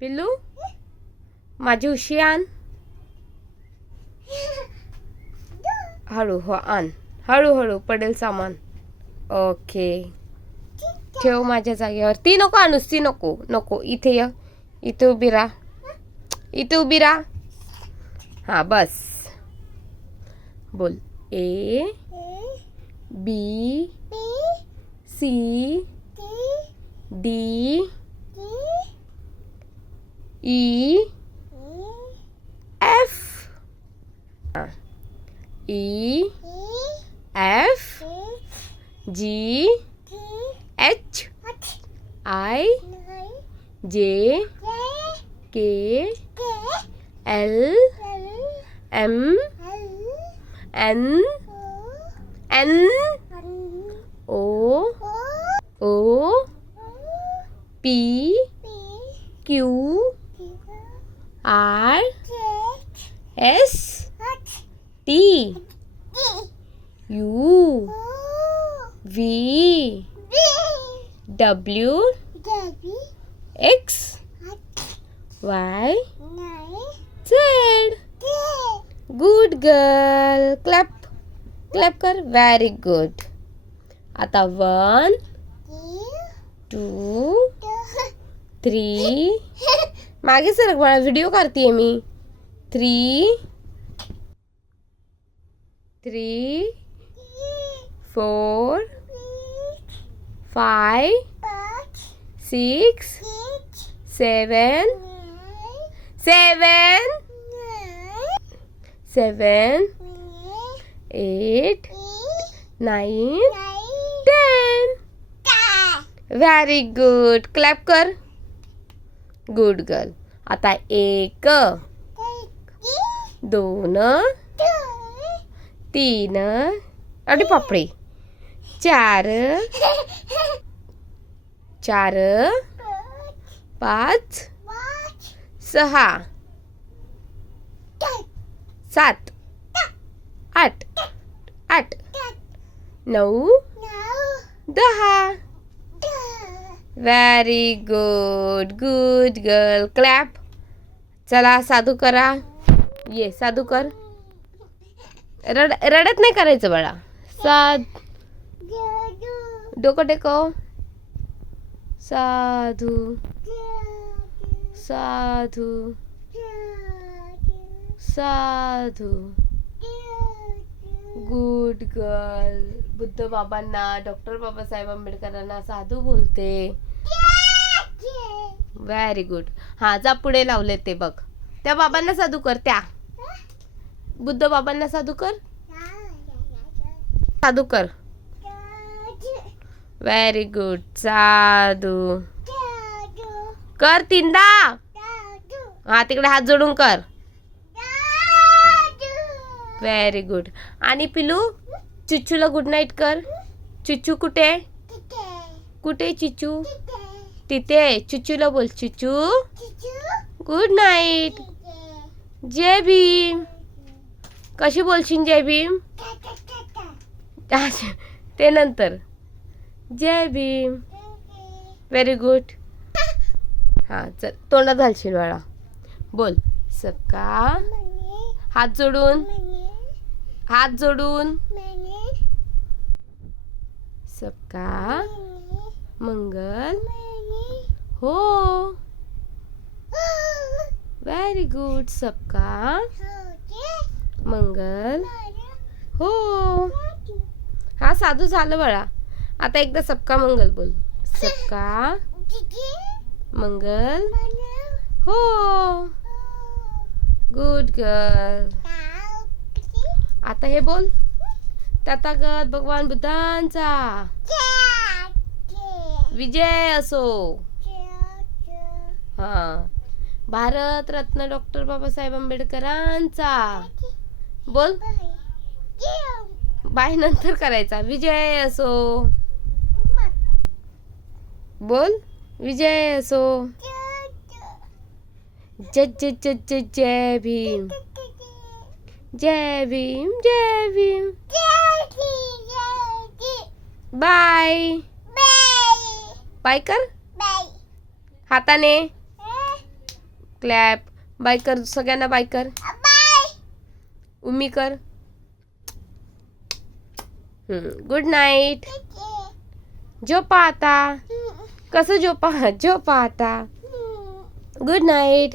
पिल्लू माझी उशी आण. हळू हो आण. हळूहळू पडेल सामान. ओके ठेव माझ्या जागेवर. ती नको आणूस, ती नको नको. इथे ये, इथे उभी राहा, इथे उभी राहा. हा बस. बोल A B C D E F. E F G H I J K L M N N O O P Q R S T U V W X Y Z. Good girl. Clap clap कर. Very good. आता 1 2 3 मागे सरक मला video काढतेय मी. 3 4 5 6 7 8 9 10. Very good. Clap कर. Good girl. आता 1 2 3 अरे बापरे 4 5 6 7 8 9 10. Very good. Good girl. Clap. चला साधू करा. ये साधू कर. रडत नाही करायचं बाळा. डोकं टेकव. साधू साधू साधू. Good girl. बुद्ध बाबांना डॉक्टर बाबासाहेब आंबेडकरांना साधू बोलते. Very good. हा जा पुढे लावले ते बघ. त्या बाबांना साधू कर. त्या बुद्ध बाबांना साधू कर. साधू कर. Very good. साधू कर 3दा. हा तिकडे हात जोडून कर. Very good. आणि पिलू चिचूला गुड नाईट कर. चिचू कुठे कुठे चिचू तिथे. चिचूला बोल. Chichu good night. जय भीम. कशी बोलशील जय भीम. ते नंतर. जय भीम. Very good. हा चल तोंडात घालशील बाळा. बोल सबका हात जोडून. हात जोडून. सबका मंगल हो. Very good. सबका मंगल हो. हा साधू झालं बाळा. आता एकदा सबका मंगल बोल. सबका मंगल हो. Good girl. आता हे बोल. तथागत भगवान बुद्धांचा विजय असो. हा भारत रत्न डॉक्टर बाबासाहेब आंबेडकरांचा बोल. बाय नंतर करायचा. विजय असो बोल. विजय असो. जय जय जय जय जय भीम. जय भीम. जय भीम. बाय बाय कर हाताने. क्लॅप. बाय कर सगळ्यांना, बाय कर. उम्मी कर. Good night. झोपा आता. कसं झोपा आता. Good night.